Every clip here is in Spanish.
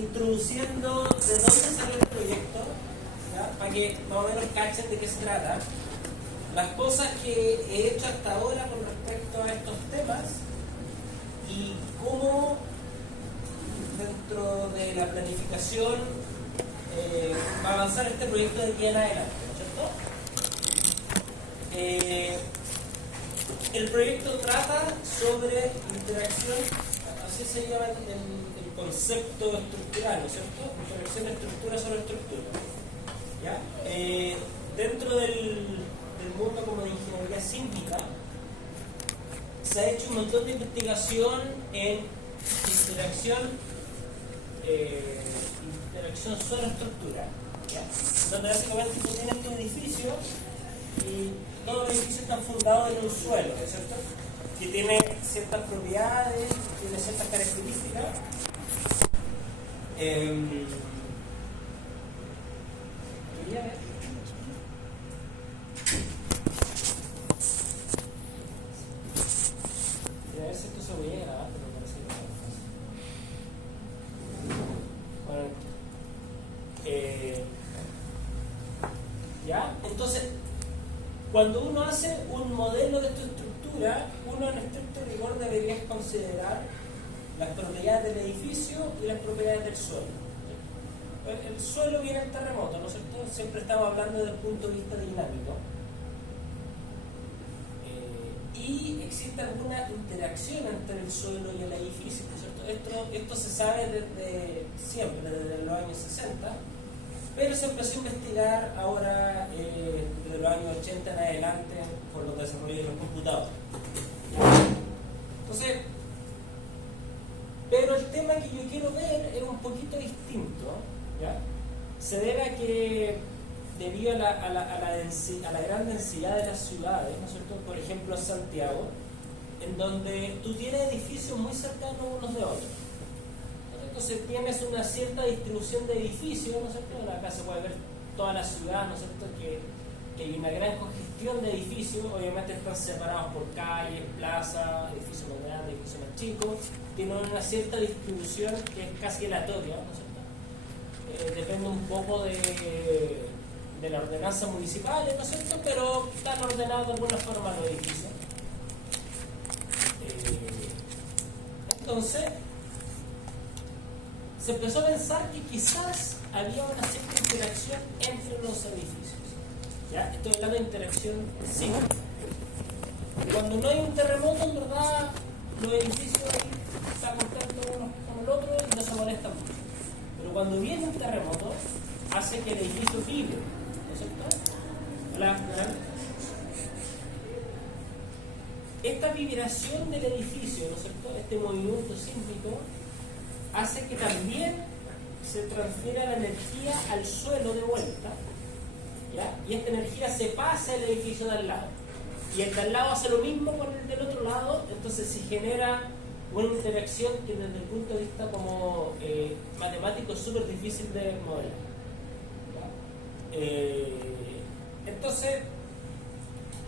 introduciendo de dónde salió el proyecto, ¿ya? Para que más o menos cachen de qué se trata. Las cosas que he hecho hasta ahora con respecto a estos temas y cómo dentro de la planificación va a avanzar este proyecto de aquí en adelante, ¿no es cierto? El proyecto trata sobre interacción, así se llama el concepto estructural, ¿no es cierto? Interacción de estructura sobre estructura. ¿Ya? Dentro del mundo como de ingeniería sísmica se ha hecho un montón de investigación en interacción sobre estructura, ¿ya? Donde básicamente tú tienes tu edificio y todos los edificios están fundados en un suelo, ¿no es cierto? Que tiene ciertas propiedades, tiene ciertas características. Quería ver. A ver si esto se voy a grabar, pero parece que no es fácil. Bueno, ¿ya? Entonces, cuando uno hace un modelo de tu estructura, uno en estricto rigor debería considerar las propiedades del edificio y las propiedades del suelo. El suelo viene el terremoto, ¿no es cierto? Siempre estamos hablando desde el punto de vista dinámico. Y existe alguna interacción entre el suelo y el edificio, ¿no es cierto? Esto se sabe desde siempre, desde los años 60, pero se empezó a investigar ahora desde los años 80 en adelante por los desarrollos de los computadores. Entonces, pero el tema que yo quiero ver es un poquito distinto, ¿ya? Se debe a que debido a la gran densidad de las ciudades, ¿no es cierto? Por ejemplo Santiago, en donde tú tienes edificios muy cercanos unos de otros. Entonces tienes una cierta distribución de edificios, ¿no es cierto? Acá se puede ver toda la ciudad, ¿no es cierto? Que hay una gran congestión de edificios, obviamente están separados por calles, plazas, edificios más grandes, edificios más chicos, tienen una cierta distribución que es casi aleatoria, ¿no es cierto? Depende un poco de la ordenanza municipal, ¿no es cierto? Pero están ordenados de alguna forma los edificios. Entonces, se empezó a pensar que quizás había una cierta interacción entre los edificios. ¿Ya? Estoy hablando de interacción sísmica. Cuando no hay un terremoto, en verdad, los edificios están conectados uno con el otro y no se molestan mucho. Pero cuando viene un terremoto, hace que el edificio vibre, ¿no es cierto? Esta vibración del edificio, ¿no es cierto? Este movimiento sísmico hace que también se transfiera la energía al suelo de vuelta, ¿ya? Y esta energía se pasa al edificio de al lado. Y el de al lado hace lo mismo con el del otro lado, entonces se genera una interacción que desde el punto de vista como matemático es súper difícil de modelar. Entonces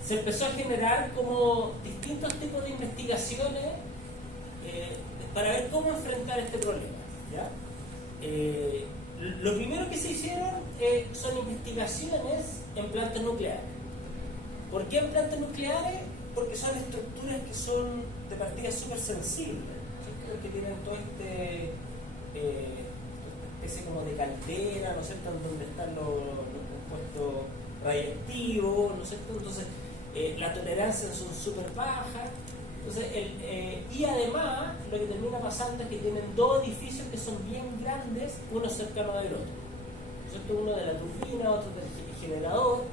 se empezó a generar como distintos tipos de investigaciones para ver cómo enfrentar este problema, ¿ya? Lo primero que se hicieron son investigaciones en plantas nucleares. ¿Por qué en plantas nucleares? Porque son estructuras que son de partida súper sensibles, ¿cierto? Que tienen todo esta especie como de caldera, ¿no es cierto?, donde están los compuestos radiactivos, ¿no es cierto? Entonces la tolerancia son súper bajas. Entonces, y además lo que termina pasando es que tienen dos edificios que son bien grandes, uno cercano del otro, ¿no es cierto? Uno de la turbina, otro del generador.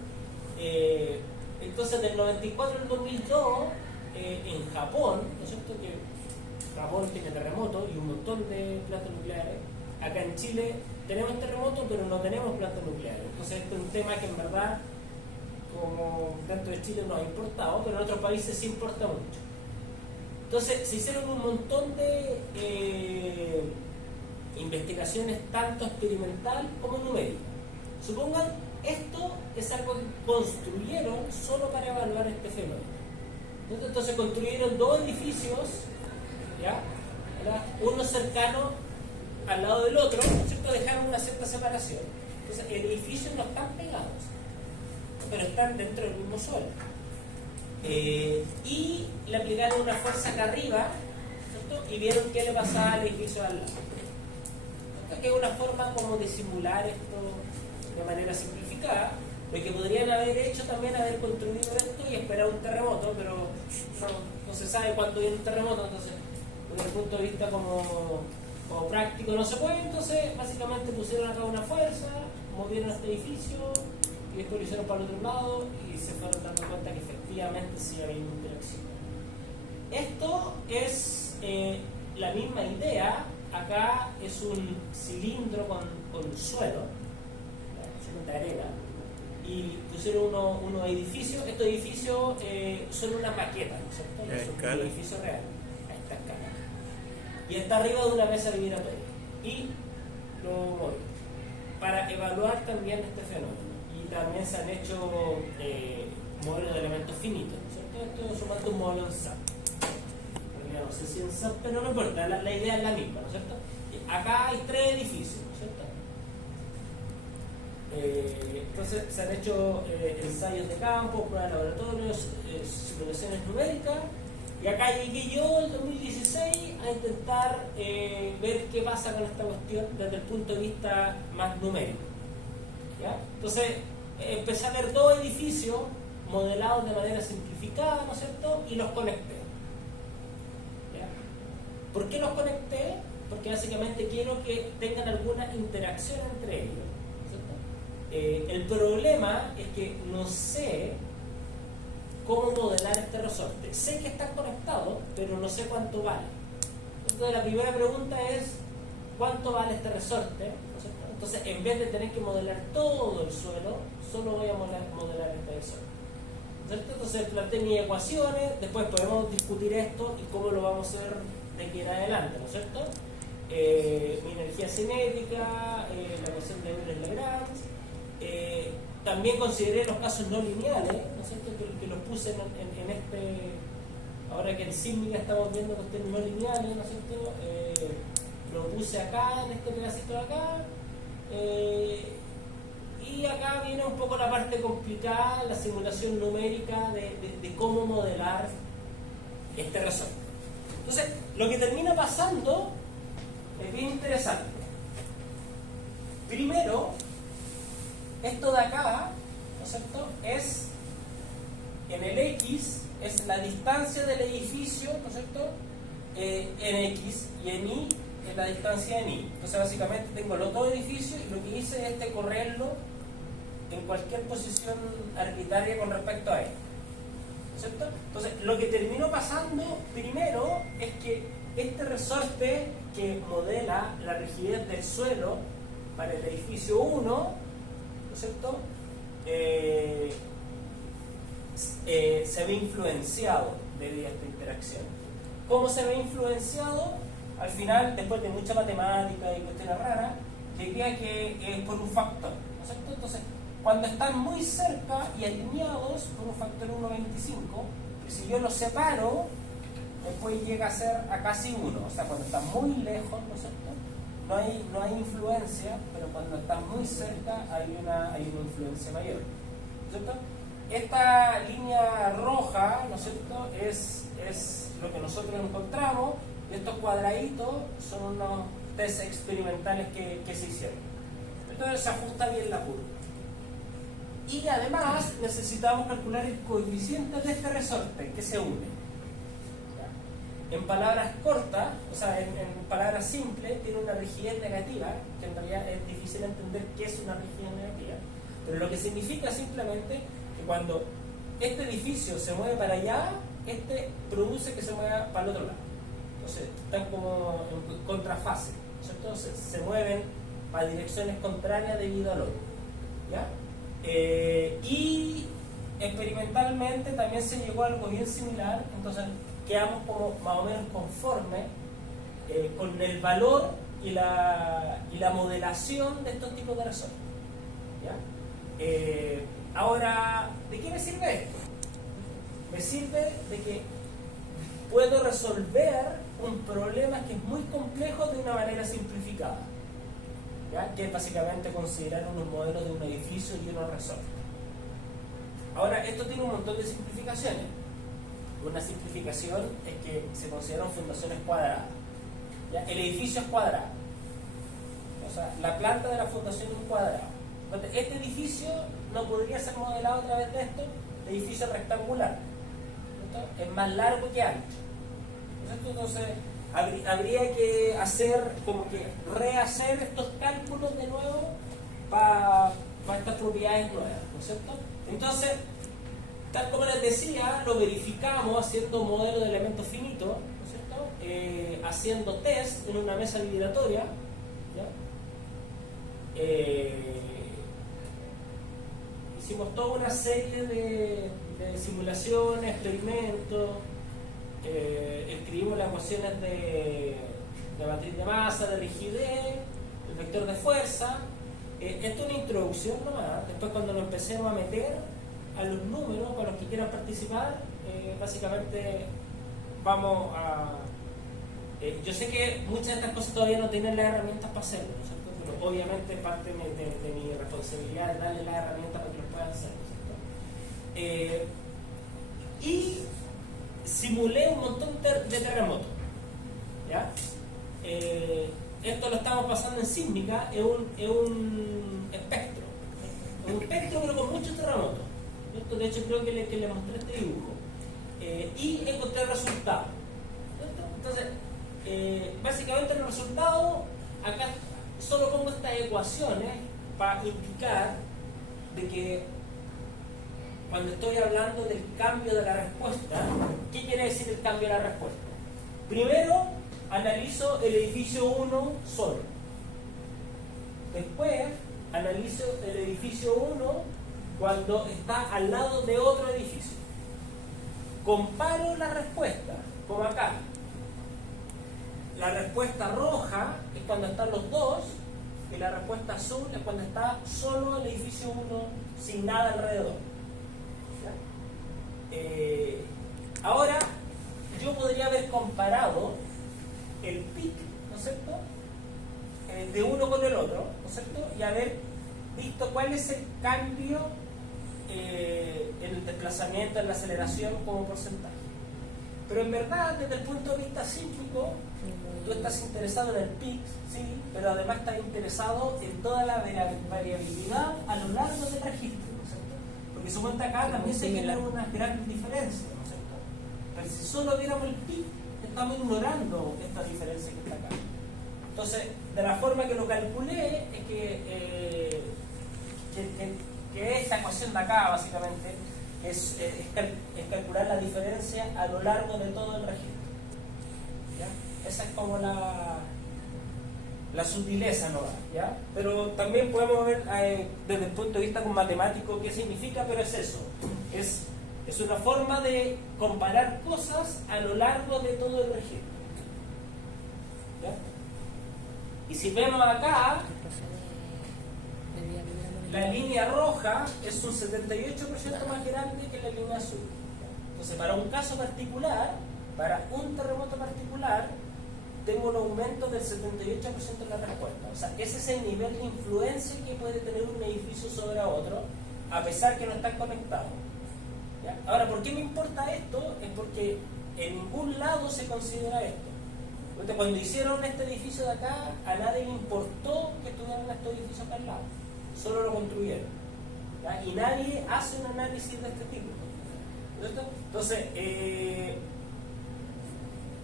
Entonces del 94 al 2002 en Japón, ¿no es cierto?, que Japón tiene terremotos y un montón de plantas nucleares. Acá en Chile tenemos terremotos pero no tenemos plantas nucleares. Entonces esto es un tema que en verdad, como dentro de Chile no ha importado, pero en otros países sí importa mucho. Entonces se hicieron un montón de investigaciones tanto experimental como numérica. Supongan, esto es algo que construyeron solo para evaluar este fenómeno. Entonces construyeron dos edificios, ¿ya? Uno cercano al lado del otro, ¿no es cierto?, dejaron una cierta separación. Entonces, edificios no están pegados, pero están dentro del mismo suelo. Y le aplicaron una fuerza acá arriba, ¿cierto?, y vieron qué le pasaba al edificio al lado. Que es una forma como de simular esto de manera simplificada. Lo que podrían haber hecho también haber construido esto y esperar un terremoto, pero no se sabe cuándo viene un terremoto, entonces desde el punto de vista como práctico no se puede. Entonces básicamente pusieron acá una fuerza, movieron este edificio y después lo hicieron para el otro lado y se fueron dando cuenta que efectivamente sí había una interacción. Esto es la misma idea. Acá es un cilindro con suelo de arena, y pusieron unos edificios. Estos edificios son una maqueta, ¿no es cierto? No son un edificio real a esta escala, y está arriba de una mesa vibratoria, y lo mueven para evaluar también este fenómeno. Y también se han hecho modelos de elementos finitos, ¿no es cierto? Esto es sumando un modelo en SAP. No sé si en SAP, pero no importa, la idea es la misma, ¿no es cierto? Acá hay 3 edificios, ¿no es cierto? Entonces se han hecho ensayos de campo, pruebas de laboratorios, simulaciones numéricas, y acá llegué yo en 2016 a intentar ver qué pasa con esta cuestión desde el punto de vista más numérico, ¿ya? Entonces empecé a ver 2 edificios modelados de manera simplificada, ¿no es cierto?, y los conecté. ¿Por qué los conecté? Porque básicamente quiero que tengan alguna interacción entre ellos, ¿cierto? El problema es que no sé cómo modelar este resorte. Sé que están conectados, pero no sé cuánto vale. Entonces la primera pregunta es, ¿cuánto vale este resorte? ¿No es cierto? Entonces, en vez de tener que modelar todo el suelo, solo voy a modelar este resorte, ¿cierto? Entonces planteé mis ecuaciones, después podemos discutir esto y cómo lo vamos a hacer de aquí en adelante, ¿no es cierto? Mi energía cinética, la ecuación de Euler-Lagrange. También consideré los casos no lineales, ¿no es cierto?, que los puse en este, ahora que en sísmica estamos viendo cuestiones no lineales, ¿no es cierto?, lo puse acá, en este pedacito de acá, y acá viene un poco la parte complicada, la simulación numérica de cómo modelar este resorte. Entonces, lo que termina pasando es bien interesante. Primero, esto de acá, ¿no es cierto?, es en el X, es la distancia del edificio, ¿no es cierto?, en X, y en Y es la distancia en Y. Entonces, básicamente tengo los 2 edificios y lo que hice es correrlo en cualquier posición arbitraria con respecto a él, ¿cierto? Entonces, lo que terminó pasando primero es que este resorte que modela la rigidez del suelo para el edificio 1, ¿no es cierto?, se ve influenciado debido a esta interacción. ¿Cómo se ve influenciado? Al final, después de mucha matemática y cuestiones raras, que queda que es por un factor, ¿no es cierto? Entonces, cuando están muy cerca y alineados por un factor 1,25, y si yo los separo, después llega a ser a casi 1. O sea, cuando están muy lejos, ¿no es cierto?, no hay influencia, pero cuando están muy cerca hay una influencia mayor, ¿no es cierto? Esta línea roja, ¿no es cierto?, es lo que nosotros encontramos, y estos cuadraditos son unos test experimentales que se hicieron. Entonces se ajusta bien la curva. Y además necesitamos calcular el coeficiente de este resorte que se une. En palabras cortas, o sea, en palabras simples, tiene una rigidez negativa, que en realidad es difícil entender qué es una rigidez negativa, pero lo que significa simplemente que cuando este edificio se mueve para allá, este produce que se mueva para el otro lado. Entonces, están como en contrafase, ¿cierto? Entonces, se mueven para direcciones contrarias debido al otro, ¿ya? Y experimentalmente también se llegó a algo bien similar. Entonces quedamos como más o menos conformes con el valor y la modelación de estos tipos de resortes, ¿ya? Ahora, ¿de qué me sirve esto? Me sirve de que puedo resolver un problema que es muy complejo de una manera simplificada, ¿ya? Que es básicamente considerar unos modelos de un edificio y unos resortes. Ahora, esto tiene un montón de simplificaciones. Una simplificación es que se consideran fundaciones cuadradas, ¿ya? El edificio es cuadrado, o sea, la planta de la fundación es un cuadrado. Entonces, este edificio no podría ser modelado a través de esto. El edificio es rectangular, ¿cierto? Es más largo que ancho, ¿cierto? Entonces habría que hacer como que rehacer estos cálculos de nuevo para estas propiedades nuevas, ¿no es cierto? Entonces, tal como les decía, lo verificamos haciendo un modelo de elementos finitos, ¿no es cierto? Haciendo test en una mesa vibratoria, ¿ya? Hicimos toda una serie de simulaciones, experimentos, escribimos las ecuaciones de matriz de masa, de rigidez, el vector de fuerza. Esto es una introducción nomás. Después, cuando nos empecemos a meter a los números, para los que quieran participar, básicamente vamos a... yo sé que muchas de estas cosas todavía no tienen las herramientas para hacerlo, ¿no es cierto? Pero obviamente parte de mi responsabilidad es darle las herramientas para que lo puedan hacer, ¿no es cierto? Y simulé un montón de terremotos, ¿ya? Esto lo estamos pasando en sísmica, es un espectro, pero con muchos terremotos, ¿cierto? De hecho, creo que le mostré este dibujo, y encontré resultados, ¿cierto? Entonces, básicamente el resultado, acá solo pongo estas ecuaciones para indicar de que cuando estoy hablando del cambio de la respuesta, ¿qué quiere decir el cambio de la respuesta? Primero, analizo el edificio 1 solo. Después, analizo el edificio 1 cuando está al lado de otro edificio. Comparo la respuesta, como acá. La respuesta roja es cuando están los dos, y la respuesta azul es cuando está solo el edificio 1 sin nada alrededor. Ahora, yo podría haber comparado el pic, ¿no es cierto?, de uno con el otro, ¿no es cierto?, y haber visto cuál es el cambio en el desplazamiento, en la aceleración como porcentaje. Pero en verdad, desde el punto de vista sísmico, tú estás interesado en el pic, sí, pero además estás interesado en toda la variabilidad a lo largo del registro, ¿no es cierto? Porque suponte acá también se generan unas grandes diferencias, ¿no es cierto? Pero si solo viéramos el pic, estamos ignorando esta diferencia que está acá. Entonces, de la forma que lo calculé, es que esta ecuación de acá, básicamente, es calcular la diferencia a lo largo de todo el registro, ¿ya? Esa es como la sutileza, ¿no? ¿Ya? Pero también podemos ver desde el punto de vista con matemático qué significa, pero es eso, es una forma de comparar cosas a lo largo de todo el registro, ¿ya? Y si vemos acá, la línea roja es un 78% más grande que la línea azul. Entonces, para un caso particular, para un terremoto particular, tengo un aumento del 78% en la respuesta. O sea, ese es el nivel de influencia que puede tener un edificio sobre otro, a pesar que no están conectados, ¿ya? Ahora, ¿por qué me importa esto? Es porque en ningún lado se considera esto. Cuando hicieron este edificio de acá, a nadie le importó que estuvieran estos edificios acá al lado. Solo lo construyeron, ¿ya? Y nadie hace un análisis de este tipo, ¿cierto? Entonces,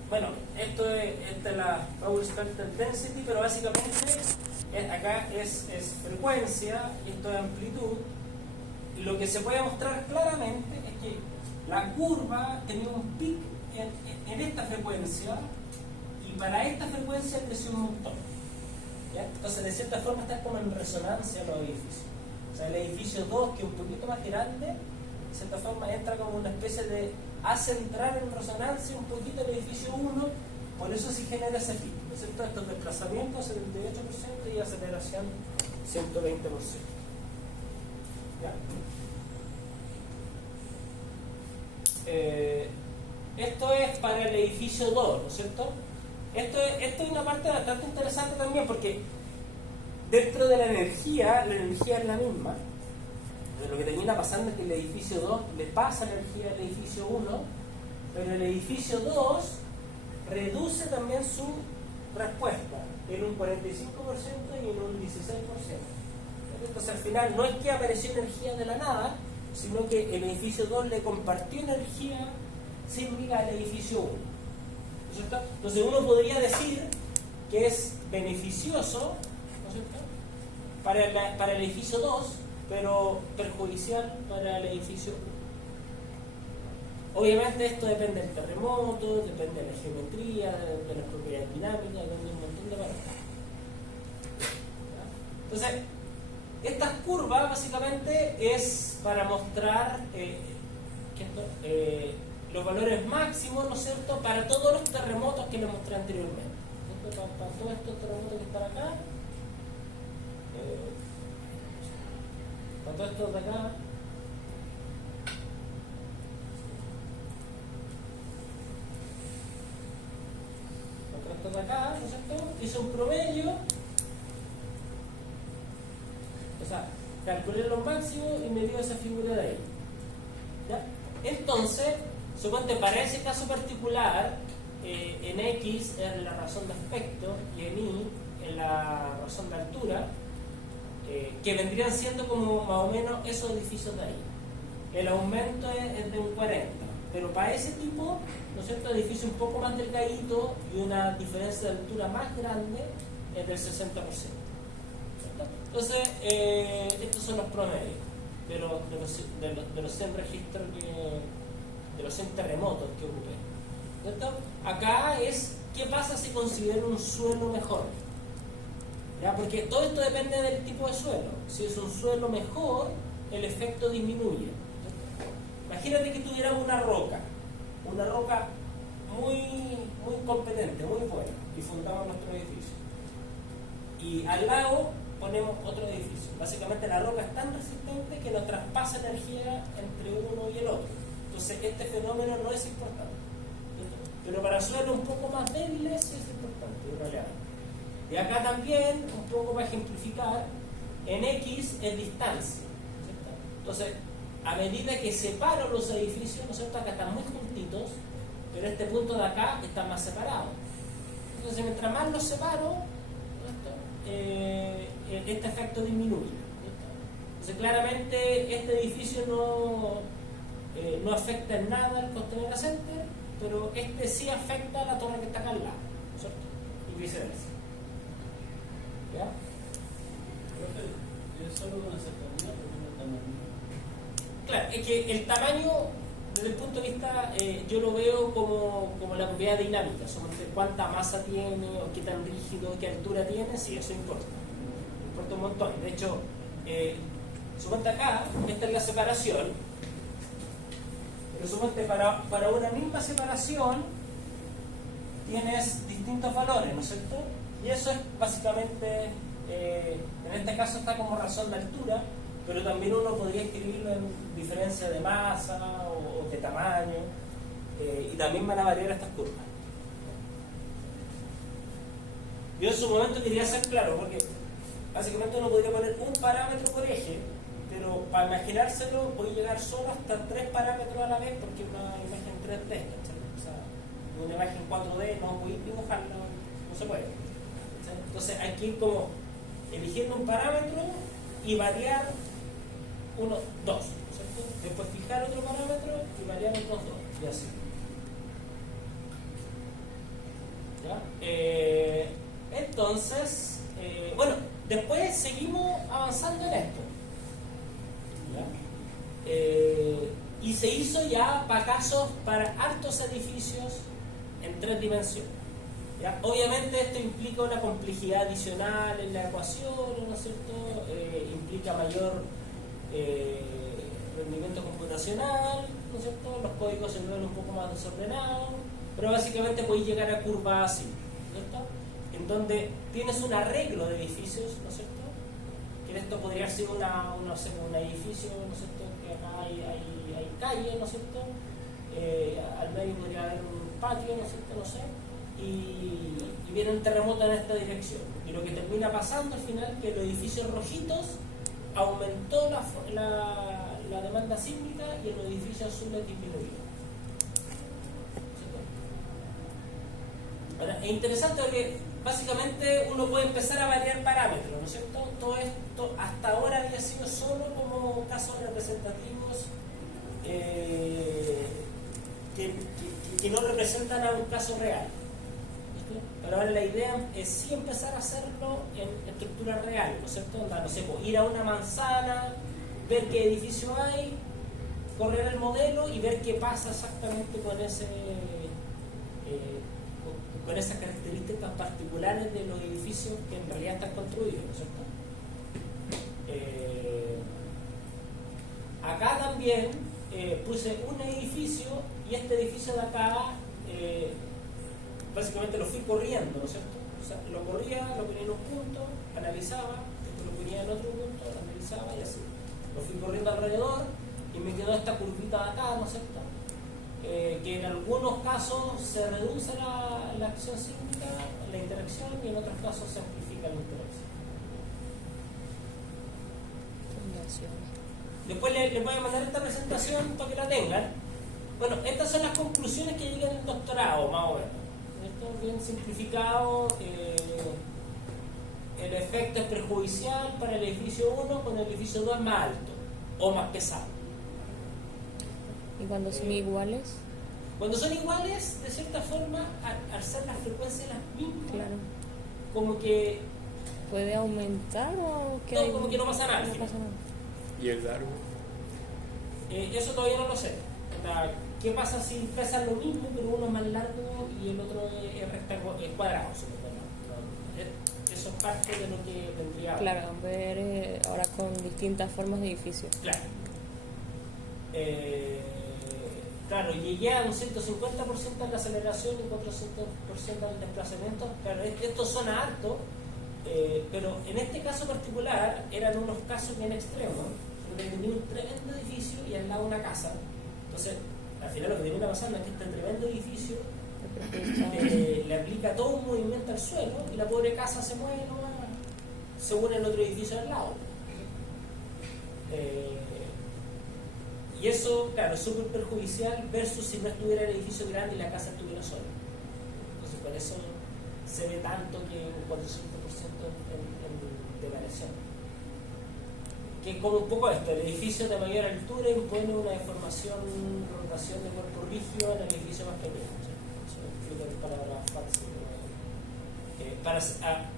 bueno, esta es la Power Spectral Density, pero básicamente acá es frecuencia y esto es amplitud. Y lo que se puede mostrar claramente es que la curva tenía un pic en esta frecuencia, y para esta frecuencia creció un montón, ¿ya? Entonces, de cierta forma, está como en resonancia los edificios. O sea, el edificio 2, que es un poquito más grande, de cierta forma entra como una especie de... hace entrar en resonancia un poquito el edificio 1, por eso se genera ese pico, ¿no es cierto? Estos desplazamientos 78% y aceleración 120%. ¿Ya? Esto es para el edificio 2, ¿no es cierto? Esto es una parte bastante interesante también, porque dentro de la energía es la misma. Lo que termina pasando es que el edificio 2 le pasa energía al edificio 1, pero el edificio 2 reduce también su respuesta en un 45% y en un 16%. Entonces al final no es que apareció energía de la nada, sino que el edificio 2 le compartió energía sísmica al edificio 1. ¿No es cierto? Entonces uno podría decir que es beneficioso, ¿no es cierto?, para el edificio 2, pero perjudicial para el edificio 1. Obviamente esto depende del terremoto, depende de la geometría, de las propiedades dinámicas, depende de un montón de parámetros. Entonces, estas curvas básicamente es para mostrar los valores máximos, ¿no es cierto?, para todos los terremotos que les mostré anteriormente. Para todos estos terremotos que están acá, para todos estos de acá, para estos de acá, ¿no es cierto?, hice un promedio, o sea, calculé los máximos y me dio esa figura de ahí. ¿Ya? Entonces, suponte para ese caso particular, en X es la razón de aspecto y en Y es la razón de altura, que vendrían siendo como más o menos esos edificios de ahí. El aumento es de un 40, pero para ese tipo, ¿no es cierto?, edificio un poco más delgadito y una diferencia de altura más grande es del 60%. Entonces, estos son los promedios de los 100 registros, de los 100 terremotos que ocupé. ¿Cierto? Acá es, ¿qué pasa si considero un suelo mejor? ¿Ya? Porque todo esto depende del tipo de suelo. Si es un suelo mejor, el efecto disminuye. ¿Cierto? Imagínate que tuviéramos una roca muy, muy competente, muy buena, y fundamos nuestro edificio. Y al lado ponemos otro edificio. Básicamente la roca es tan resistente que nos traspasa energía entre uno y el otro. Entonces este fenómeno no es importante. Pero para suelos un poco más débiles sí es importante, en realidad. Y acá también, un poco para ejemplificar, en X es distancia, ¿cierto? Entonces, a medida que separo los edificios, ¿no es cierto?, acá están muy juntitos, pero este punto de acá está más separado. Entonces, mientras más los separo, este efecto disminuye. Entonces, claramente, este edificio no afecta en nada al Costanera Center, pero este sí afecta a la torre que está acá al lado, ¿no es cierto? Y viceversa. ¿Ya? ¿Es solo una cercanía o un tamaño? Claro, es que el tamaño, desde el punto de vista, yo lo veo como la propiedad dinámica, solamente cuánta masa tiene, o qué tan rígido, qué altura tiene, sí, eso importa un montón. De hecho, suponte acá, esta es la separación, pero suponte para una misma separación tienes distintos valores, ¿no es cierto? Y eso es básicamente, en este caso está como razón de altura, pero también uno podría escribirlo en diferencia de masa o de tamaño, y también van a variar estas curvas. Yo en su momento quería ser claro, porque básicamente uno podría poner un parámetro por eje, pero para imaginárselo voy a llegar solo hasta 3 parámetros a la vez, porque es una imagen 3D, ¿cachai? O sea, una imagen 4D no voy a dibujarla, no se puede, ¿cachai? Entonces hay que ir como eligiendo un parámetro y variar 1, 2, ¿cierto? Después fijar otro parámetro y variar otros 2, y así. ¿Ya? Entonces, bueno, después seguimos avanzando en esto. ¿Ya? Y se hizo ya para casos para hartos edificios en 3 dimensiones. ¿Ya? Obviamente esto implica una complejidad adicional en la ecuación, ¿no es cierto? Implica mayor rendimiento computacional, ¿no es cierto? Los códigos se ven un poco más desordenados, pero básicamente podéis llegar a curvas así, ¿no es cierto?, en donde tienes un arreglo de edificios, ¿no es cierto?, que esto podría ser un edificio, ¿no es cierto?, que acá hay calle, ¿no es cierto?, al medio podría haber un patio, ¿no es cierto? No sé, y viene un terremoto en esta dirección. Y lo que termina pasando al final, que los edificios rojitos aumentó la demanda sísmica y en los edificios azules disminuyó. Ahora, es interesante porque básicamente uno puede empezar a variar parámetros, ¿no es cierto? Todo esto hasta ahora había sido solo como casos representativos que no representan a un caso real. ¿Viste? Pero ahora la idea es sí empezar a hacerlo en estructuras reales, ¿no es cierto? No sé, pues, ir a una manzana, ver qué edificio hay, correr el modelo y ver qué pasa exactamente con con esas características particulares de los edificios que en realidad están construidos, ¿no es cierto? Acá también puse un edificio y este edificio de acá básicamente lo fui corriendo, ¿no es cierto? O sea, lo corría, lo ponía en un punto, analizaba, después lo ponía en otro punto, analizaba y así. Lo fui corriendo alrededor y me quedó esta curvita de acá, ¿no es cierto? Que en algunos casos se reduce la acción sísmica, la interacción, y en otros casos se amplifica la interacción. Después les voy a mandar esta presentación para que la tengan. Bueno, estas son las conclusiones que llegan en el doctorado, más o menos. Esto es bien simplificado. El efecto es perjudicial para el edificio 1, con el edificio 2 es más alto o más pesado. ¿Y cuando son iguales? Cuando son iguales, de cierta forma, al ser las frecuencias las mismas, Claro. como que ¿Puede aumentar o qué? no, como que no pasa nada. No pasa nada. ¿Y el largo? Eso todavía no lo sé. ¿Qué pasa si pesan lo mismo, pero uno es más largo y el otro es rectangular, es cuadrado? Eso es parte de lo que vendría ahora. Claro, ver ahora con distintas formas de edificios. Claro. Claro, llegué a un 150% en la aceleración y 400% en el desplazamiento. Claro, estos son altos, pero en este caso particular eran unos casos bien extremos, donde tenía un tremendo edificio y al lado una casa. Entonces, al final lo que termina pasando es que este tremendo edificio le aplica todo un movimiento al suelo y la pobre casa se mueve nomás, según el otro edificio al lado. Y eso, claro, es súper perjudicial versus si no estuviera el edificio grande y la casa estuviera sola. Entonces, por eso se ve tanto que un 400% de variación. Que es como un poco esto: el edificio de mayor altura impone una deformación, rotación de cuerpo rígido en el edificio más pequeño. Eso explica en palabras fáciles.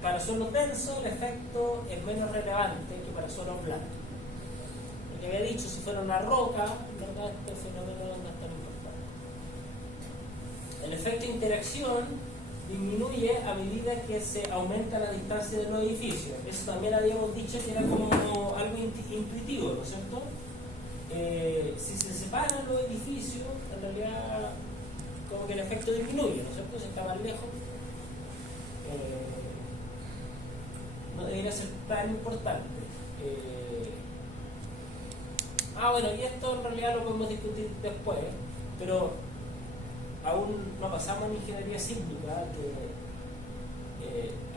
Para suelos densos, el efecto es menos relevante que para suelos blandos. Lo que había dicho, si fuera una roca, ¿verdad?, este fenómeno no es tan importante. El efecto de interacción disminuye a medida que se aumenta la distancia de los edificios. Eso también habíamos dicho que era como algo intuitivo, ¿no es cierto? Si se separan los edificios, en realidad como que el efecto disminuye, ¿no es cierto? Si está más lejos, no debería ser tan importante. Bueno, y esto en realidad lo podemos discutir después, pero aún no pasamos en ingeniería sísmica,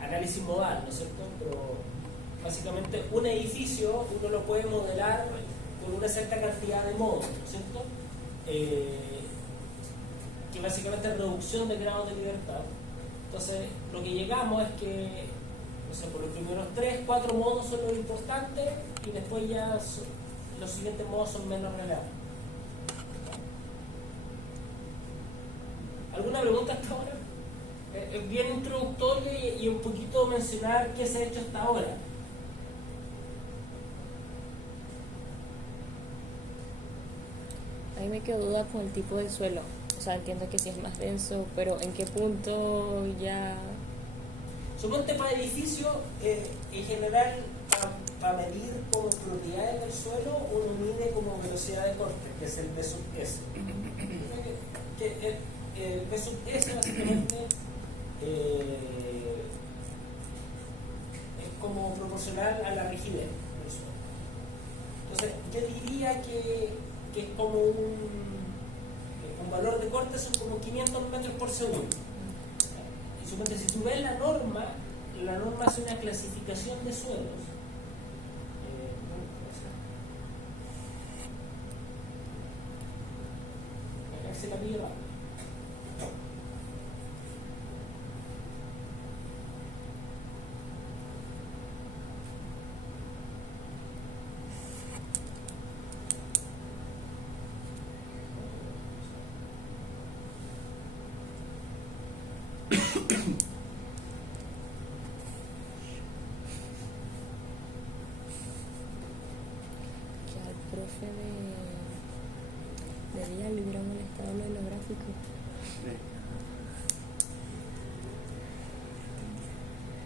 análisis modal, ¿no es cierto? Pero básicamente un edificio uno lo puede modelar con una cierta cantidad de modos, ¿no es cierto? Que básicamente es reducción de grados de libertad. Entonces, lo que llegamos es que, no sé, por los primeros 3, 4 modos son lo importante y después ya los siguientes modos son menos relevantes. ¿Alguna pregunta hasta ahora? Es bien introductorio y un poquito mencionar qué se ha hecho hasta ahora. Ahí me quedo duda con el tipo de suelo. O sea, entiendo que sí es más denso, pero ¿en qué punto ya...? Suponte para edificio, en general, para medir como propiedades del suelo, uno mide como velocidad de corte, que es el V sub S. El V sub S básicamente es como proporcional a la rigidez del suelo. Entonces, yo diría que es como un un valor de corte son como 500 metros por segundo. Y suponte, si tú ves la norma hace una clasificación de suelos. Se la pillo rápido. Que al profe de día le hubiera molestado lo de los gráficos.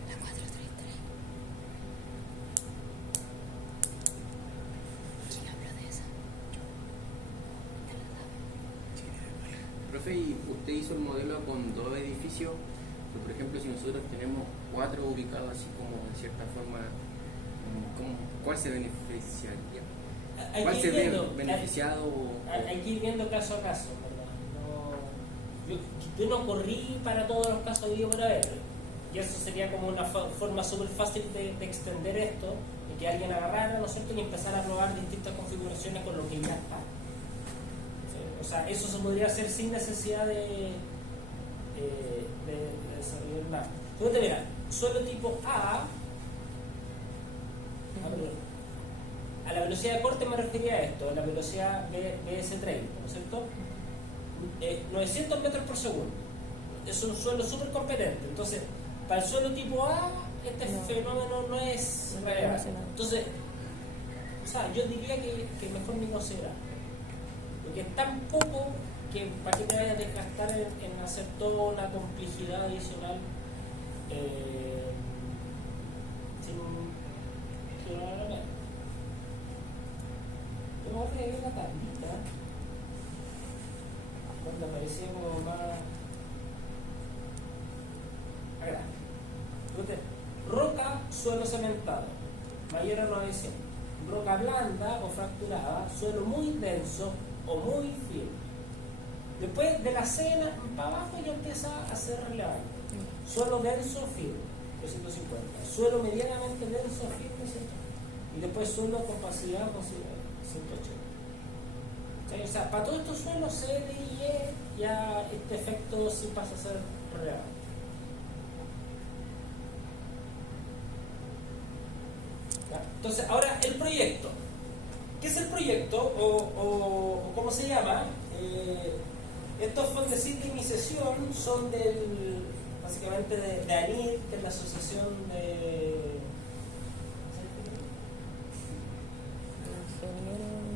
La 433. ¿Quién habló de eso? ¿Te lo sabe? Profe, ¿y usted hizo el modelo con 2 edificios? Por ejemplo, si nosotros tenemos 4 ubicados así como de cierta forma, ¿cuál se beneficiaría? ¿Cuál se ve beneficiado? Hay que ir viendo caso a caso, ¿verdad? Yo no corrí para todos los casos de por haber, y eso sería como una forma súper fácil de extender esto, y que alguien agarrara, ¿no es cierto?, y empezar a probar distintas configuraciones con lo que ya está. O sea, eso se podría hacer sin necesidad de desarrollar nada. Entonces, mira, suelo tipo a la velocidad de corte me refería a esto, a la velocidad BS30, ¿no es cierto? 900 metros por segundo. Es un suelo súper competente. Entonces, para el suelo tipo A, este fenómeno no es relevante. Entonces, o sea, yo diría que mejor ni considerar. Porque es tan poco que para que te vayas a desgastar en hacer toda una complejidad adicional sin vale la pena. Yo voy a leer la tablita donde aparecía como más agradable. Entonces, roca, suelo cementado, mayor a 900. Roca blanda o fracturada, suelo muy denso o muy firme. Después de la cena para abajo ya empieza a ser relevante. Suelo denso firme, 250. Suelo medianamente denso firme, 180. Y después suelo con facilidad considerable, 180. O sea, para todos estos suelos C, D y E ya este efecto sí pasa a ser relevante. Entonces, ahora el proyecto. ¿Qué es el proyecto? O ¿cómo se llama? Estos fondos de iniciación son básicamente de ANID, que es la asociación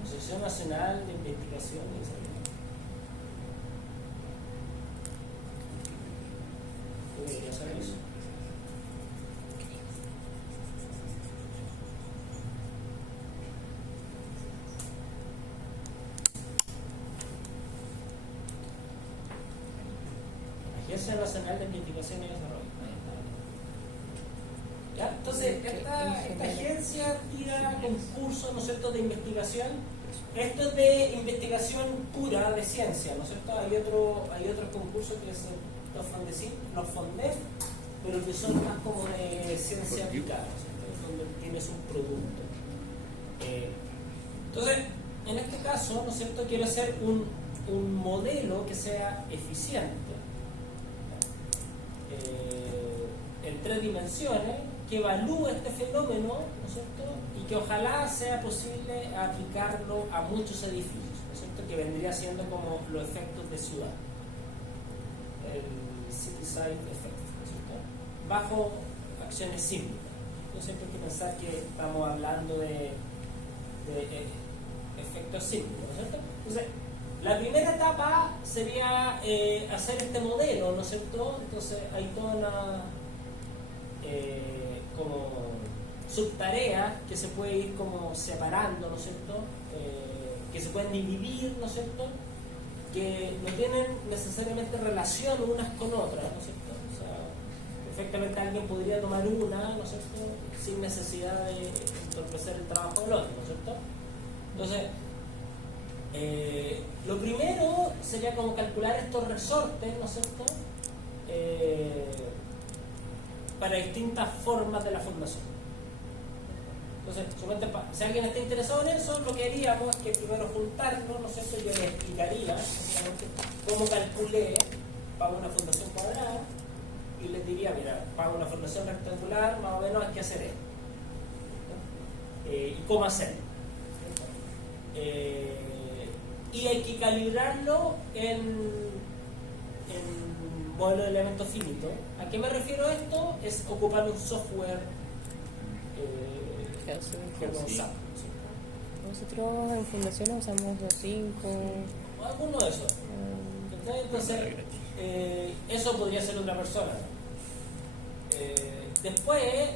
Asociación Nacional de Investigación y Desarrollo. ¿Tú deberías saber eso? Agencia Nacional de Investigación y Desarrollo. ¿Ya? Entonces, esta agencia tira concursos, ¿no es cierto?, de investigación. Esto es de investigación pura, de ciencia, ¿no es cierto? Hay otros concursos que son los FONDEF, pero que son más como de ciencia aplicada, ¿no es cierto?, donde tienes un producto. Entonces, en este caso, ¿no es cierto?, quiero hacer un modelo que sea eficiente. En 3 dimensiones, que evalúe este fenómeno, ¿no es cierto?, y que ojalá sea posible aplicarlo a muchos edificios, ¿no es cierto?, que vendría siendo como los efectos de ciudad, el city side effect, ¿no es cierto?, bajo acciones sísmicas. No siempre hay que pensar que estamos hablando de efectos sísmicos, ¿no es cierto? Entonces, la primera etapa sería hacer este modelo, ¿no es cierto? Entonces hay toda una como subtareas que se puede ir como separando, ¿no es cierto? Que se pueden dividir, ¿no es cierto? Que no tienen necesariamente relación unas con otras, ¿no es cierto? O sea, perfectamente alguien podría tomar una, ¿no es cierto?, sin necesidad de entorpecer el trabajo del otro, ¿no es cierto? Entonces, Lo primero sería como calcular estos resortes, ¿no es cierto? Para distintas formas de la fundación. Entonces, si alguien está interesado en eso, lo que haríamos es que primero juntarnos, ¿no es cierto? Yo les explicaría cómo calculé para una fundación cuadrada y les diría, mira, para una fundación rectangular más o menos hay que hacer esto. Y cómo hacerlo. Y hay que calibrarlo en modelo de elementos finitos. ¿A qué me refiero a esto? Es ocupar un software como SAP. Nosotros en fundaciones usamos los 5. Alguno de esos. Entonces, eso podría ser otra persona. Después,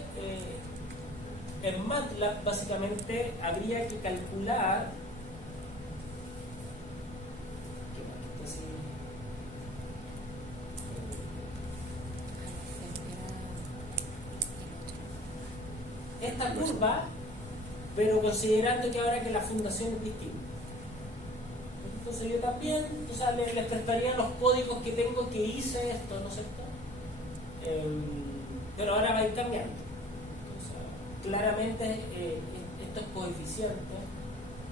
en MATLAB básicamente habría que calcular esta curva, pero considerando que ahora que la fundación es distinta. Entonces yo también, o sea, les prestaría los códigos que tengo que hice esto, ¿no es cierto? Pero ahora va a ir cambiando. Entonces, claramente estos coeficientes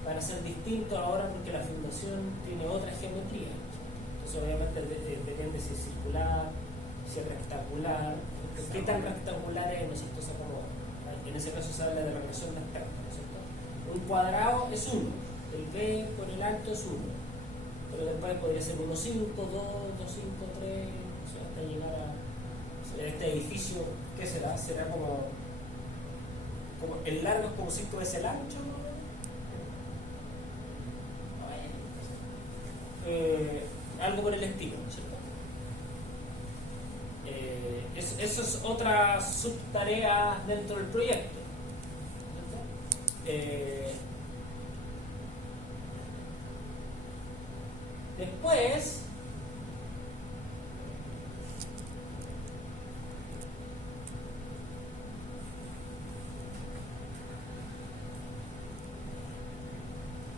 van a ser distintos ahora porque la fundación tiene otra geometría. Entonces obviamente depende si es circular, si es rectangular, qué tan rectangular es, ¿no es cierto? O sea, como, en ese caso se habla de regresión de aspecto, ¿no es cierto? Un cuadrado es 1, el B por el alto es 1, pero después podría ser 1,5, 2, 2,5, 3, o sea, hasta llegar a este edificio, ¿qué será? Será como el largo es como 5 veces el ancho, ¿no? Algo por el estilo, ¿no es cierto? Eso es otra subtarea dentro del proyecto. Después,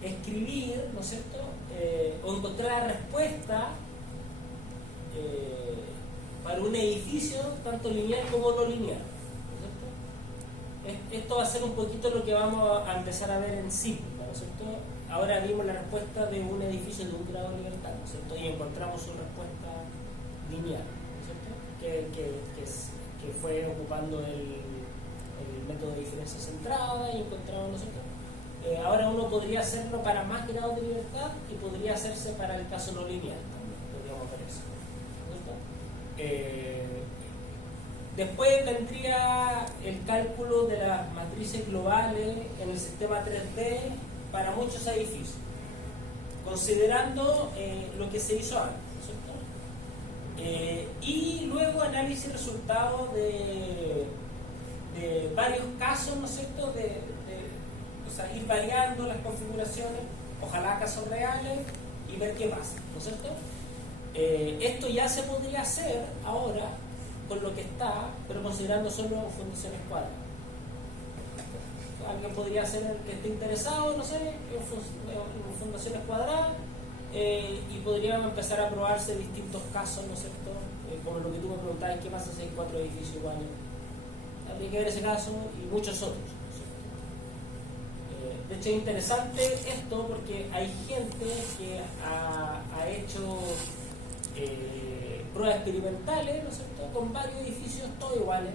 escribir, ¿no es cierto? O encontrar la respuesta para un edificio tanto lineal como no lineal, ¿no es cierto? Esto va a ser un poquito lo que vamos a empezar a ver en simple, ¿no es cierto? Ahora vimos la respuesta de un edificio de un grado de libertad, ¿no es cierto? Y encontramos su respuesta lineal, ¿no es cierto? Que fue ocupando el método de diferencia centrada y encontramos, ¿no es cierto? Ahora uno podría hacerlo para más grados de libertad y podría hacerse para el caso no lineal también, podríamos ver eso, ¿no es cierto? Después vendría el cálculo de las matrices globales en el sistema 3D para muchos edificios, considerando lo que se hizo antes, ¿no es cierto? Y luego análisis y resultados de varios casos, ¿no es cierto? O sea, ir variando las configuraciones, ojalá casos reales, y ver qué pasa, ¿no es cierto? Esto ya se podría hacer ahora con lo que está, pero considerando solo fundaciones cuadradas. Alguien podría ser el que esté interesado, no sé, en fundaciones cuadradas, y podríamos empezar a probarse distintos casos, ¿no es cierto? Como lo que tú me preguntabas, ¿qué pasa si hay 4 edificios iguales? Habría que ver ese caso y muchos otros, ¿no es cierto? De hecho es interesante esto porque hay gente que ha hecho pruebas experimentales, ¿no es cierto?, con varios edificios todos iguales.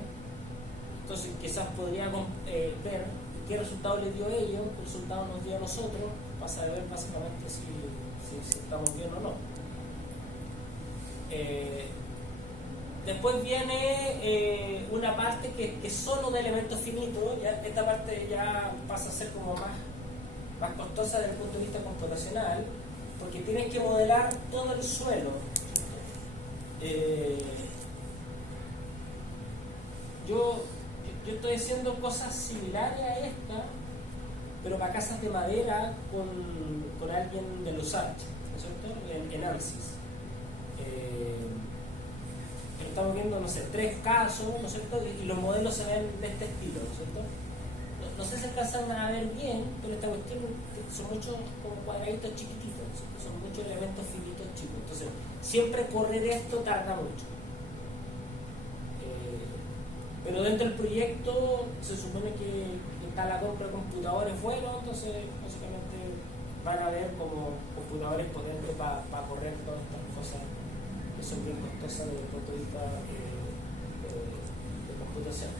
Entonces quizás podrían ver qué resultado les dio a ellos, qué resultado nos dio a nosotros, para saber básicamente si estamos bien o no. Después viene una parte que es solo de elementos finitos. Ya, esta parte ya pasa a ser como más costosa desde el punto de vista computacional, porque tienes que modelar todo el suelo. Yo estoy haciendo cosas similares a esta, pero para casas de madera con alguien de los Arch, ¿no es cierto? En ANSYS. Estamos viendo, no sé, 3 casos, ¿no es cierto? Y los modelos se ven de este estilo, ¿no es cierto? no sé si alcanzan a ver bien, pero esta cuestión son muchos como cuadraditos chiquititos, ¿cierto? Son muchos elementos finitos chicos. Entonces, siempre correr esto tarda mucho. Pero dentro del proyecto se supone que está la compra de computadores buenos, entonces básicamente van a ver como computadores potentes para correr todas estas cosas que son bien costosas desde el punto de vista de computación.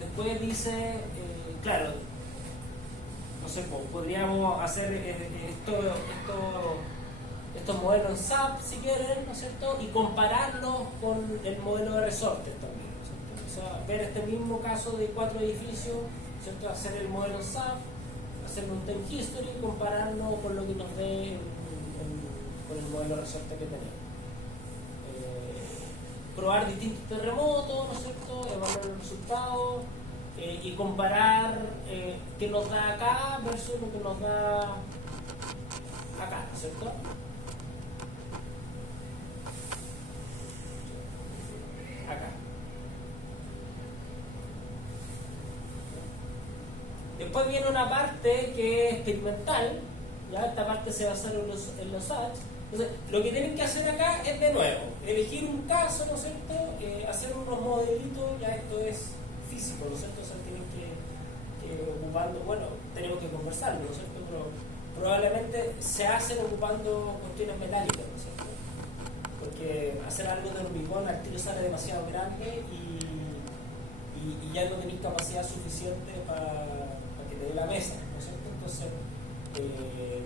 Después dice, claro, no sé, podríamos hacer estos modelos en SAP si quieren, ¿no es cierto? Y compararlos con el modelo de resortes también, ¿no es cierto? O sea, ver este mismo caso de 4 edificios, ¿no es cierto? Hacer el modelo en SAP, hacer un time history y compararlo con lo que nos dé con el modelo de resorte que tenemos. Probar distintos terremotos, ¿no es cierto? Evaluar los resultados y comparar qué nos da acá versus lo que nos da acá, ¿no es cierto? Acá. Después viene una parte que es experimental, ¿ya? Esta parte se va a hacer en los ADS. Entonces, lo que tienen que hacer acá es de nuevo, elegir un caso, ¿no es cierto? Hacer unos modelitos, ya esto es físico, ¿no es cierto? O sea, tienen que ocupando, bueno, tenemos que conversarlo, ¿no es cierto? Pero probablemente se hacen ocupando cuestiones metálicas, ¿no es cierto? Porque hacer algo de hormigón al tiro sale demasiado grande y ya no tenéis capacidad suficiente para que te dé la mesa, ¿no es cierto? Entonces,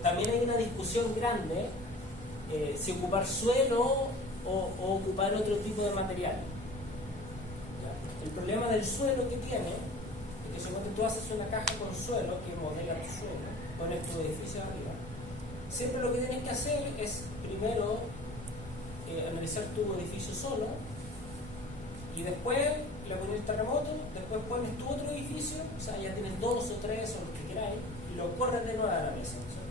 también hay una discusión grande si ocupar suelo o ocupar otro tipo de material. ¿Ya? El problema del suelo que tiene es que si cuando tú haces una caja con suelo, que modela tu suelo, con estos edificios arriba, siempre lo que tienes que hacer es primero analizar tu edificio solo y después le pones el terremoto, después pones tu otro edificio, o sea, ya tienes 2 o 3 o lo que queráis, y lo corres de nuevo a la mesa, ¿no es cierto?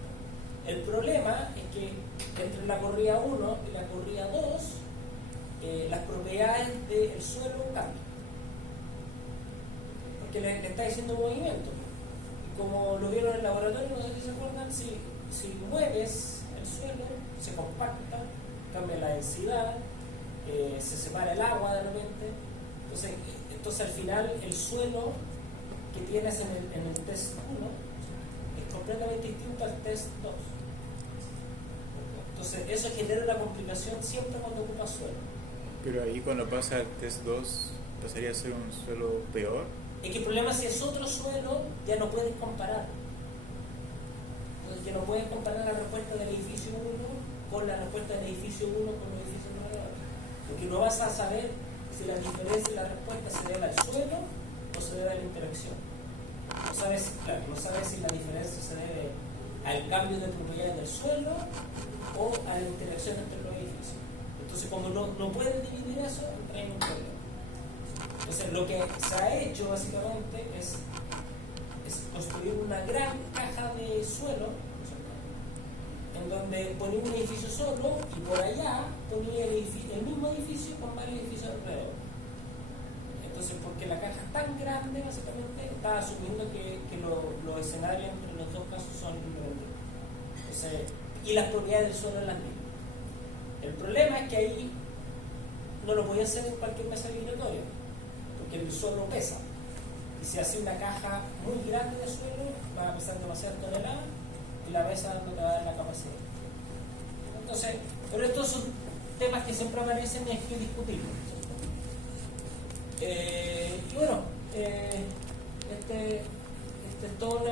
El problema es que entre la corrida 1 y la corrida 2 las propiedades del suelo cambian, porque le está diciendo movimiento, y como lo vieron en el laboratorio, no sé si se acuerdan, si mueves el suelo se compacta, cambia la densidad, se separa el agua de repente. Entonces al final el suelo que tienes en el test 1 es completamente distinto al test 2. Entonces eso genera una complicación siempre cuando ocupas suelo. Pero ahí cuando pasa al test 2 pasaría a ser un suelo peor. Es que el problema es si es otro suelo, ya no puedes comparar. Entonces ya no puedes comparar la respuesta del edificio 1 con la respuesta del edificio 1 con el edificio 9. Porque no vas a saber si la diferencia en la respuesta se debe al suelo o se debe a la interacción. No sabes si la diferencia se debe al cambio de propiedades del suelo o a la interacción entre los edificios. Entonces, como no pueden dividir eso, entra en un problema. Entonces, lo que se ha hecho básicamente es construir una gran caja de suelo, en donde ponía un edificio solo y por allá ponía el mismo edificio con varios edificios alrededor. Entonces, porque la caja es tan grande, básicamente, está asumiendo que los escenarios entre los dos casos son diferentes. Entonces, y las propiedades del suelo son las mismas. El problema es que ahí no lo podía hacer en cualquier mesa vibratoria, porque el suelo pesa. Y si hace una caja muy grande de suelo, va a pesar demasiadas toneladas y la mesa no te va a dar la capacidad. Entonces, pero estos son temas que siempre aparecen y hay que discutirlos. Y bueno, este es todo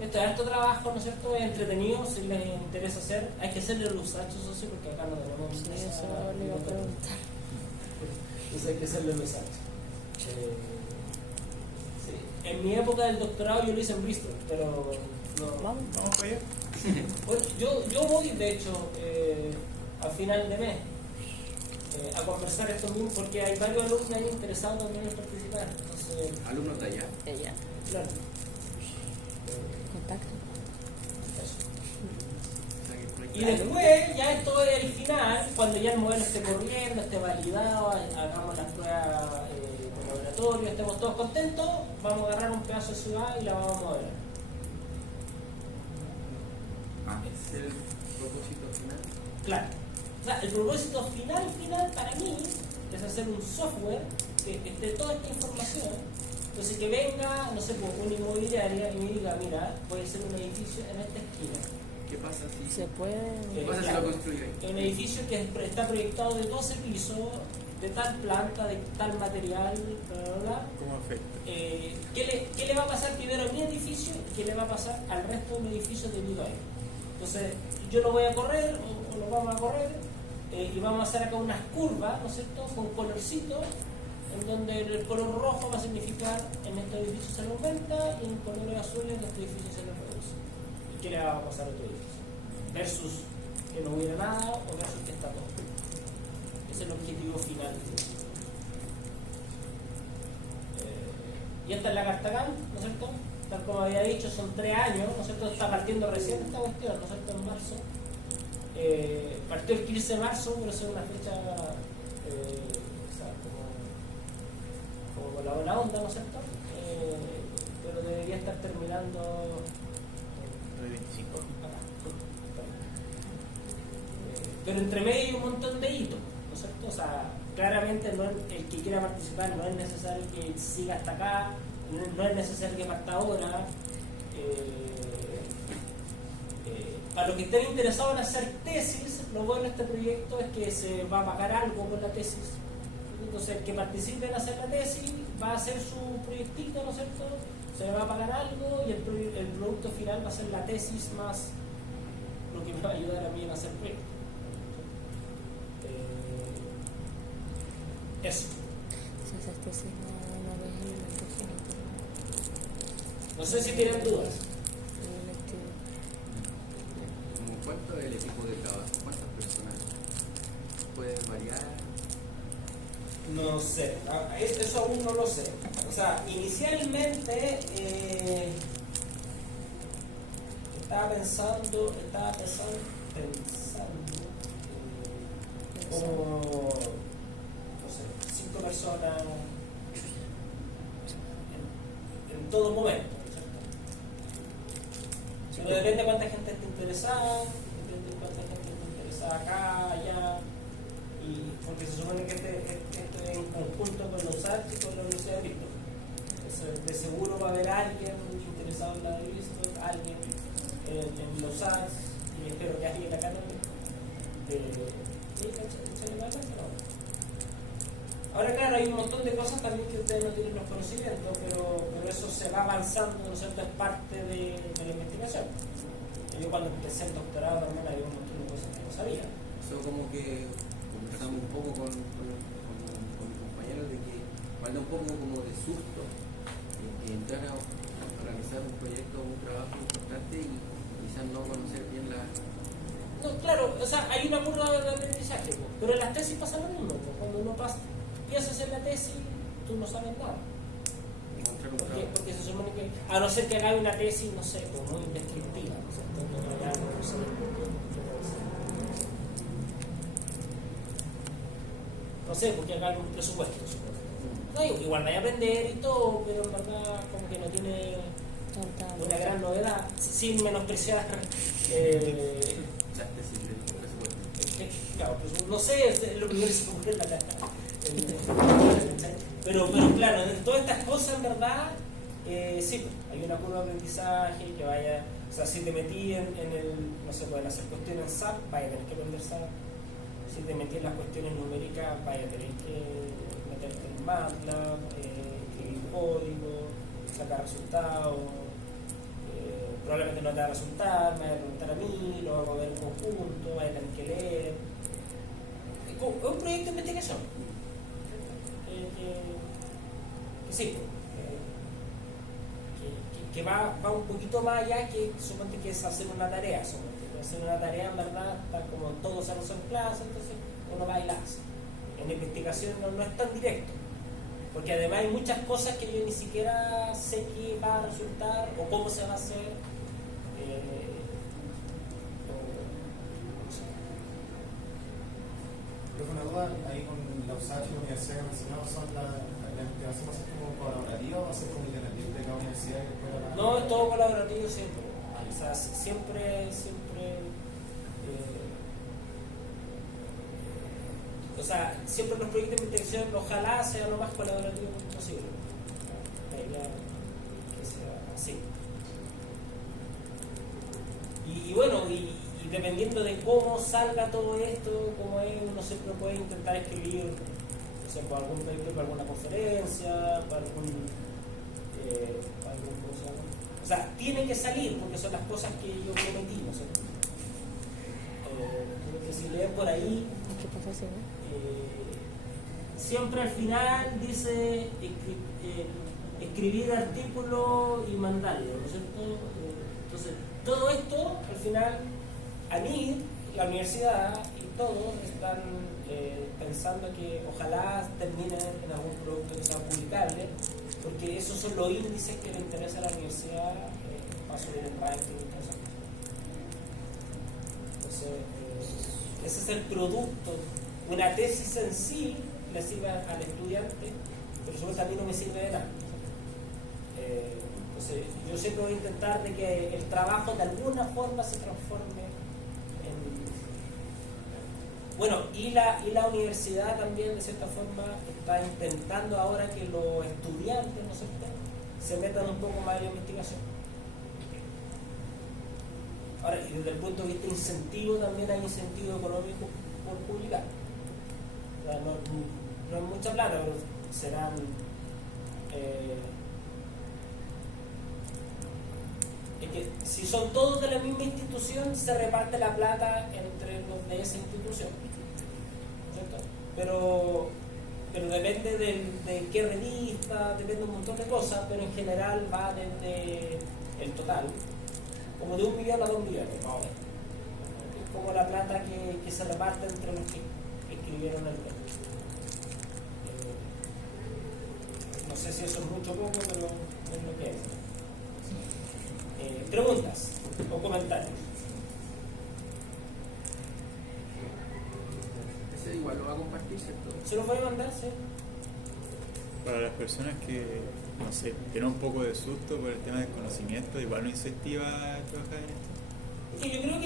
este es harto trabajo, ¿no es cierto? Es entretenido, si les interesa hacer. Hay que hacerle los hachos, eso porque acá no tenemos. Sí, eso le iba a preguntar. Entonces hay que hacerle los hachos. Sí. En mi época del doctorado yo lo hice en Bristol, pero no. Vamos. Vamos para allá. Bueno, yo voy, de hecho, a final de mes a conversar esto mismo porque hay varios alumnos que han interesado también en participar. Entonces, Alumnos de allá. Ella. claro. Contacto. Eso. Y después, ya esto es el final, cuando ya el modelo esté corriendo, esté validado, hagamos las pruebas, por satisfactorio, estemos todos contentos, vamos a agarrar un pedazo de ciudad y la vamos a modelar. Es el propósito final. Claro. O sea, el propósito final para mí es hacer un software que esté toda esta información. Entonces que venga, no sé, una inmobiliaria y me diga, mira, puede ser un edificio en esta esquina. ¿Qué pasa si Se puede. ¿Qué pasa si lo construye? Un edificio que está proyectado de 12 pisos, de tal planta, de tal material, bla, bla, bla. ¿Cómo afecta? ¿Qué le va a pasar primero a mi edificio y qué le va a pasar al resto de mi edificio debido a ello? Entonces, yo lo voy a correr o lo vamos a correr y vamos a hacer acá unas curvas, ¿no es cierto?, con colorcitos, en donde el color rojo va a significar en estos edificios se le aumenta y en colores azules en estos edificios se le reduce. ¿Y qué le va a pasar a otro edificio? Versus que no hubiera nada o versus que está todo. Ese es el objetivo final. Y esta es la carta GAN, ¿no es cierto? Tal como había dicho, son 3 años, ¿no es cierto? Está partiendo recién esta cuestión, ¿no es cierto? En marzo. Partió el 15 de marzo, pero es una fecha o sea, como con la buena onda, ¿no es cierto? Pero debería estar terminando El 25. pero entre medio hay un montón de hitos, ¿no es cierto? O sea, claramente no es, el que quiera participar no es necesario que siga hasta acá, no es necesario que parta ahora. Para los que estén interesados en hacer tesis, lo bueno de este proyecto es que se va a pagar algo por la tesis. Entonces, el que participe en hacer la tesis va a hacer su proyectito, ¿no es cierto? Se le va a pagar algo y el producto final va a ser la tesis más lo que me va a ayudar a mí en hacer el proyecto. Eso. Si esas tesis no ves elementos finitos. No sé si tienen dudas. ¿Cuánto es el equipo de trabajo? ¿Cuántas personas? ¿Puede variar? No sé, eso aún no lo sé. O sea, inicialmente estaba pensando como, no sé, 5 personas en todo momento. Pero depende de cuánta gente esté interesada, depende de cuánta gente esté interesada acá, allá, y porque se supone que esto es en conjunto con los arts y con la Universidad de Bristol. Entonces, de seguro va a haber alguien interesado en la de Bristol, alguien en los arts, y espero que alguien acá también. Ahora, claro, hay un montón de cosas también que ustedes no tienen los conocimientos, pero eso se va avanzando, ¿no es cierto?, es parte de la investigación. Yo cuando empecé el doctorado también había un montón de cosas que no sabía. Eso como que conversamos un poco con mis compañeros de que falta un poco como de susto entrar a realizar un proyecto o un trabajo importante y quizás no conocer bien la... No, claro, o sea, hay una curva de aprendizaje, pero en las tesis pasa lo mismo. Cuando uno empieza a hacer la tesis, tú no sabes nada. Encontrar un trabajo. Porque se supone que, a no ser que haga una tesis, no sé, como muy descriptiva, ¿no es cierto? No sé, porque hagan un presupuesto, supongo. No, igual vaya a aprender y todo, pero en verdad como que no tiene una gran novedad, sin menospreciar. Claro, pues no sé, es lo primero que se me ocurre en la cara. Pero claro, en todas estas cosas en verdad, sí, hay una curva de aprendizaje que vaya, o sea, si te metí en el, no se pueden hacer cuestiones en SAP, vaya a tener que aprender SAP. Si te metí en las cuestiones numéricas, vaya a tener que meterte en MATLAB, escribir código, sacar resultados. Probablemente no te va a resultar, me va a preguntar a mí, lo vamos a ver en conjunto, vaya a tener que leer. Es un proyecto de investigación. Que sí, que va un poquito más allá que suponte que es hacer una tarea. Hacer una tarea en verdad está como todos se en clase, entonces uno va y la hace. En la investigación no es tan directo, porque además hay muchas cosas que yo ni siquiera sé qué va a resultar o cómo se va a hacer. Pero una duda ahí con la USACH y la Universidad que mencionamos son la investigación más a ser como independiente de cada universidad que pueda... No, es todo colaborativo siempre. O sea, siempre, o sea, siempre los proyectos de investigación ojalá sea lo más colaborativo posible. La idea que sea así. Y bueno, y dependiendo de cómo salga todo esto, como es, uno siempre puede intentar escribir, o sea, para algún paper, para alguna conferencia, para algún ¿cómo se llama? O sea, tiene que salir porque son las cosas que yo prometí, ¿no sé? Que si leen por ahí, ¿Qué pasa si no? siempre al final dice escribir artículo y mandarlo, ¿no es cierto? Entonces, todo esto al final, a mí, la universidad y todos están pensando que ojalá termine en algún producto que sea publicable, porque esos son los índices que le interesa a la universidad para subir el ranking y todas esas cosas. Entonces, ese es el producto. Una tesis en sí le sirve al estudiante, pero eso a mí no me sirve de nada. Entonces, yo siempre voy a intentar de que el trabajo de alguna forma se transforme en... Bueno, y la universidad también de cierta forma está intentando ahora que los estudiantes, ¿no es cierto?, se metan un poco más en la investigación. Ahora, y desde el punto de vista incentivo, también hay incentivo económico por publicar. O sea, no es mucha plata, pero serán es que si son todos de la misma institución, se reparte la plata entre los de esa institución, ¿cierto? Pero depende de qué revista, depende de un montón de cosas, pero en general va desde el total, como de 1 millón a 2 millones, más o menos. Es como la plata que se reparte entre los que escribieron el texto. No sé si eso es mucho o poco, pero es lo que es. Preguntas o comentarios. Ese igual lo va a compartir, ¿cierto? ¿Se los voy a mandar? Sí. Para las personas que, no sé, tienen un poco de susto por el tema del conocimiento, igual no incentiva a trabajar en esto. Sí, yo creo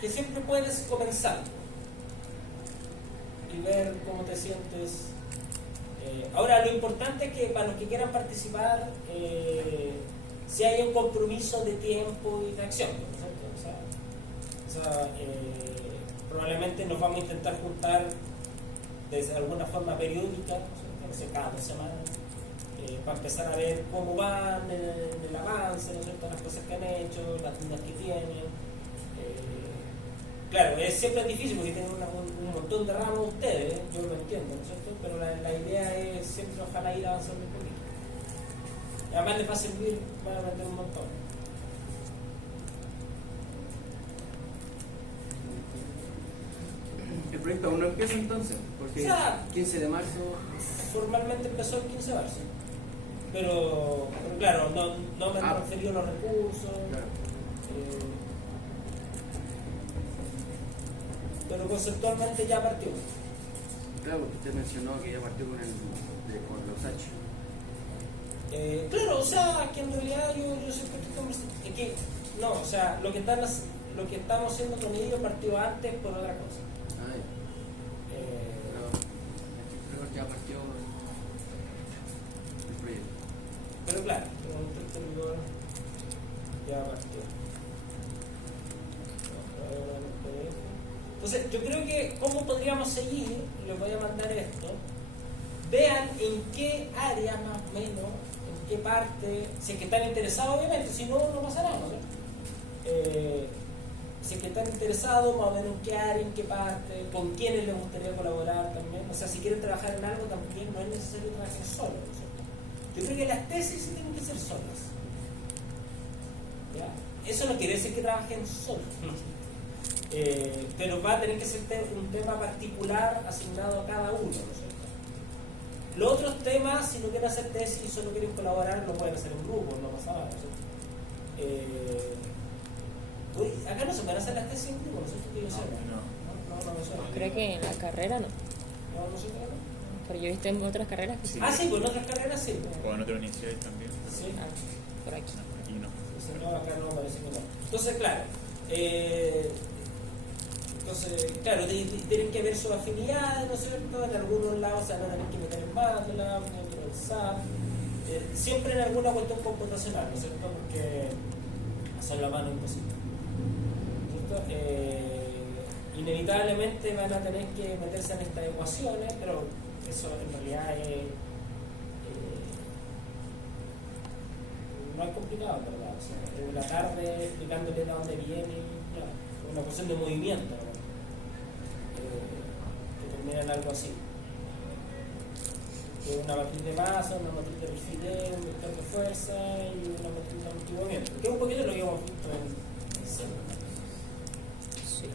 que siempre puedes comenzar y ver cómo te sientes. Ahora, lo importante es que para los que quieran participar, si hay un compromiso de tiempo y de acción, ¿no es cierto? O sea, probablemente nos vamos a intentar juntar de alguna forma periódica, ¿no es cierto? Cada 2 semanas, para empezar a ver cómo van en el avance, ¿no es cierto? Las cosas que han hecho, las dudas que tienen. Claro, siempre es difícil porque tienen un montón de ramos ustedes, yo lo entiendo, ¿no es cierto? Pero la idea es siempre ojalá ir avanzando un poquito. Y además les va a servir, van a aprender un montón. El proyecto aún no empieza entonces, porque O sea, 15 de marzo... Formalmente empezó el 15 de marzo. Pero claro, no me han transferido los recursos. Claro. Pero conceptualmente ya partió. Claro, porque usted mencionó que ya partió con los H. Claro, o sea, que en realidad yo siempre estoy conversando. Es que, no, o sea, lo que estamos haciendo con ellos partió antes por otra cosa. Ah, ya. Pero ya partió el proyecto. Pero claro, el rigor ya partió. Entonces, yo creo que cómo podríamos seguir, y les voy a mandar esto, vean en qué área más o menos, en qué parte, si es que están interesados obviamente, si no, no pasa nada, ¿no? Si es que están interesados más o menos en qué área, en qué parte, con quiénes les gustaría colaborar también, o sea, si quieren trabajar en algo también no es necesario trabajar solo, ¿no es cierto? Yo creo que las tesis sí tienen que ser solas, ¿ya? Eso no quiere decir que trabajen solos, pero va a tener que ser un tema particular asignado a cada uno, ¿no es cierto? Los otros temas, si no quieren hacer tesis y solo quieren colaborar, lo pueden hacer en grupo, no pasa nada, ¿no es cierto? Acá no se pueden hacer las tesis en grupo, ¿no es cierto? Que yo sepa. No me suena. Creo que en la carrera no. No se puede, ¿no? Pero yo he visto en otras carreras que sí. Sí. Ah, sí, pues en otras carreras sí. O en otras universidades también. Sí. Ah, por aquí. Aquí no. Entonces, no, acá no parece que no. Entonces, claro, tienen que ver sus afinidades, ¿no es cierto? En algunos lados se van a tener que meter en MATLAB, en el SAP, siempre en alguna cuestión computacional, ¿no es cierto? Porque hacer la mano es imposible. ¿Cierto? Inevitablemente van a tener que meterse en estas ecuaciones, pero eso en realidad no es complicado, ¿verdad? O sea, en la tarde explicándole de dónde viene, ya, una cuestión de movimiento, ¿no? Que termina en algo así. Que una matriz de masa, una matriz de rigidez, un vector de fuerza y una matriz de amortiguamiento. Que es un poquito lo que hemos visto en célula. Sí.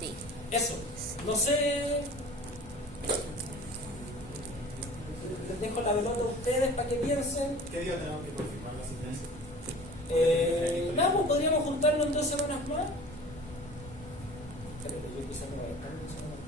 Sí. Eso, no sé. Les dejo la pelota a ustedes para que piensen. ¿Qué día tenemos que confirmar la asistencia? Nada, pues podríamos juntarnos en 2 semanas más. Espérate, yo quizás me voy a dejar 2 semanas